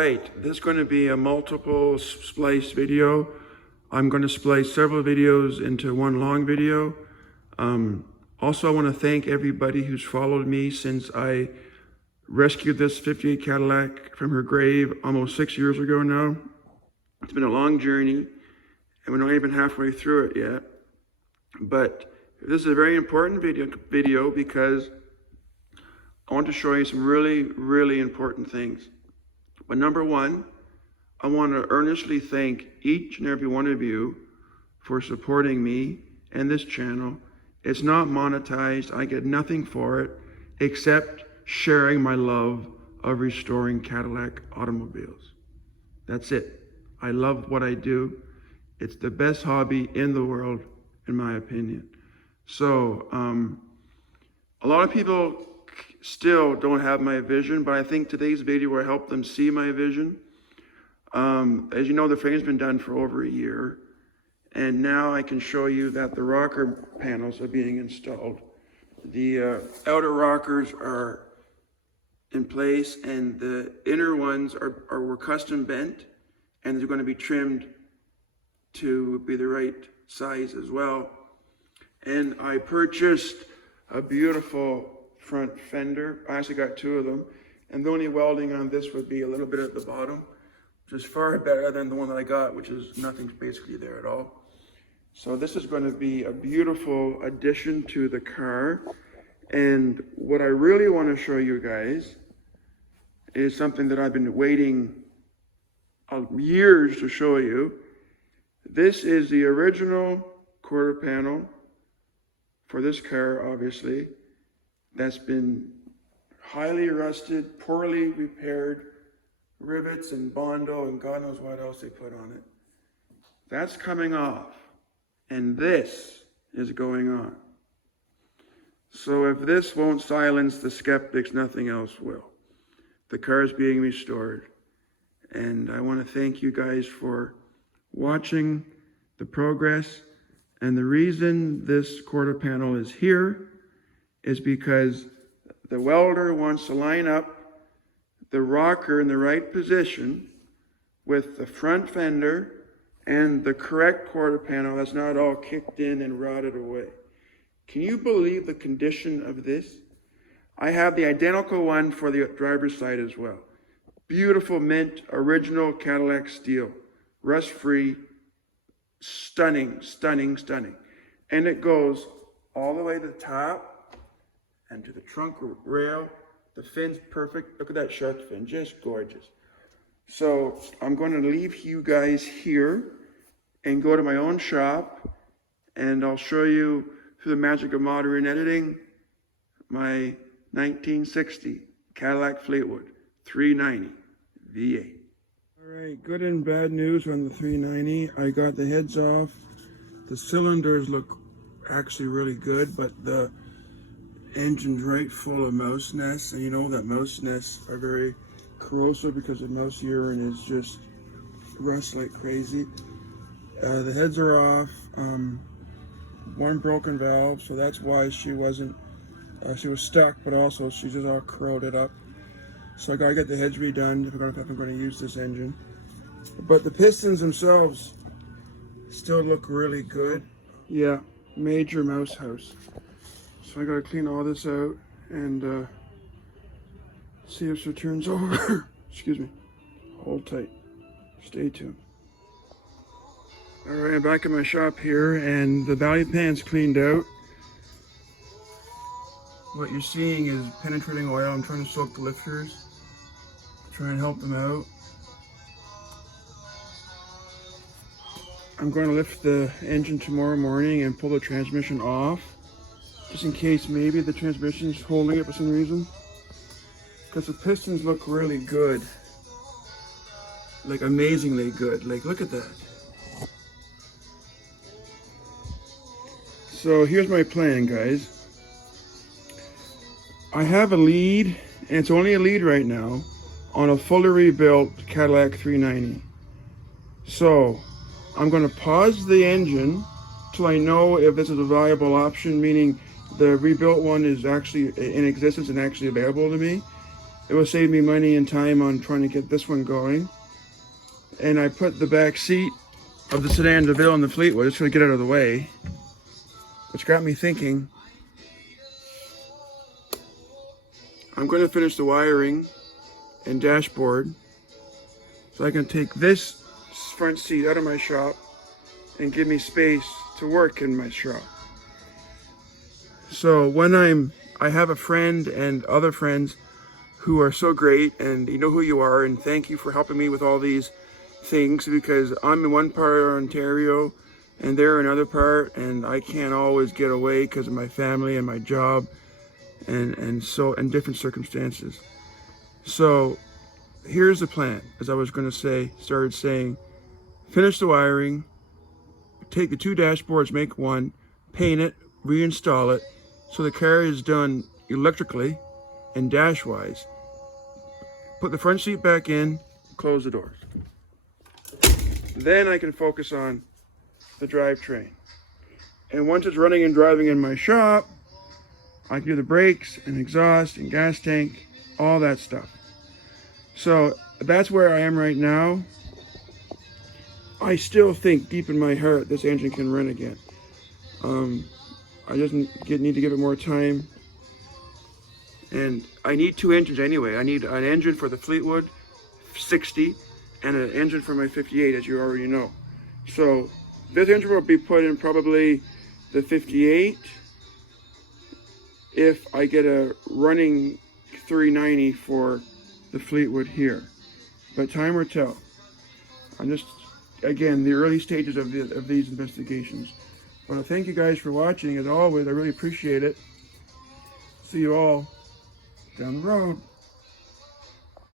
right, this is going to be a multiple splice video. I'm going to splice several videos into one long video. Also, I want to thank everybody who's followed me since I rescued this 58 Cadillac from her grave almost 6 years ago now. It's been a long journey, and we're not even halfway through it yet. But this is a very important video because I want to show you some really, really important things. But number one, I want to earnestly thank each and every one of you for supporting me and this channel. It's not monetized. I get nothing for it except sharing my love of restoring Cadillac automobiles. That's it. I love what I do. It's the best hobby in the world, in my opinion. So, a lot of people still don't have my vision, but I think today's video will help them see my vision. As you know, the frame's been done for over a year, and now I can show you that the rocker panels are being installed. The outer rockers are in place, and the inner ones were custom bent, and they're going to be trimmed to be the right size as well. And I purchased a beautiful front fender. I actually got two of them, and the only welding on this would be a little bit at the bottom, which is far better than the one that I got, which is nothing's basically there at all. So this is going to be a beautiful addition to the car. And what I really want to show you guys is something that I've been waiting years to show you. This is the original quarter panel for this car, obviously, that's been highly rusted, poorly repaired, rivets and Bondo and God knows what else they put on it. That's coming off, and this is going on. So if this won't silence the skeptics, nothing else will. The car is being restored, and I want to thank you guys for watching the progress. And the reason this quarter panel is here is because the welder wants to line up the rocker in the right position with the front fender and the correct quarter panel that's not all kicked in and rotted away. Can you believe the condition of this? I have the identical one for the driver's side as well. Beautiful mint, original Cadillac steel, rust-free, stunning, stunning, stunning. And it goes all the way to the top and to the trunk rail. The fin's perfect. Look at that shark fin, just gorgeous. So I'm going to leave you guys here and go to my own shop, and I'll show you through the magic of modern editing my 1960 Cadillac Fleetwood 390 V8. All right, good and bad news on the 390. I got the heads off. The cylinders look actually really good, but the engine's right full of mouse nests, and you know that mouse nests are very corrosive because the mouse urine is just rust like crazy. The heads are off. One broken valve, so that's why she wasn't, she was stuck, but also she's just all corroded up. So I gotta get the heads redone if I'm gonna use this engine. But the pistons themselves still look really good. Yeah, major mouse house. So I gotta clean all this out and see if she turns over. Excuse me. Hold tight. Stay tuned. All right, I'm back in my shop here, and the valley pan's cleaned out. What you're seeing is penetrating oil. I'm trying to soak the lifters, try and help them out. I'm going to lift the engine tomorrow morning and pull the transmission off, just in case maybe the transmission's holding it for some reason. Because the pistons look really good, like amazingly good. Like, look at that. So here's my plan, guys. I have a lead, and it's only a lead right now, on a fully rebuilt Cadillac 390. So I'm going to pause the engine till I know if this is a viable option, meaning the rebuilt one is actually in existence and actually available to me. It will save me money and time on trying to get this one going. And I put the back seat of the sedan DeVille in the Fleetwood just to get out of the way, which got me thinking. I'm going to finish the wiring and dashboard so I can take this front seat out of my shop and give me space to work in my shop. So when I have a friend and other friends who are so great, and you know who you are, and thank you for helping me with all these things, because I'm in one part of Ontario and they're in another part, and I can't always get away because of my family and my job and different circumstances. So here's the plan, as I was going to started saying, finish the wiring, take the two dashboards, make one, paint it, reinstall it, so the car is done electrically and dash-wise. Put the front seat back in, close the doors. Then I can focus on the drivetrain. And once it's running and driving in my shop, I can do the brakes and exhaust and gas tank, all that stuff. So that's where I am right now. I still think deep in my heart this engine can run again. I just need to give it more time. And I need two engines anyway. I need an engine for the Fleetwood 60 and an engine for my 58, as you already know. So this engine will be put in probably the 58 if I get a running 390 for the Fleetwood here. But time will tell. I'm just, again, the early stages of these investigations. I want to thank you guys for watching. As always, I really appreciate it. See you all down the road.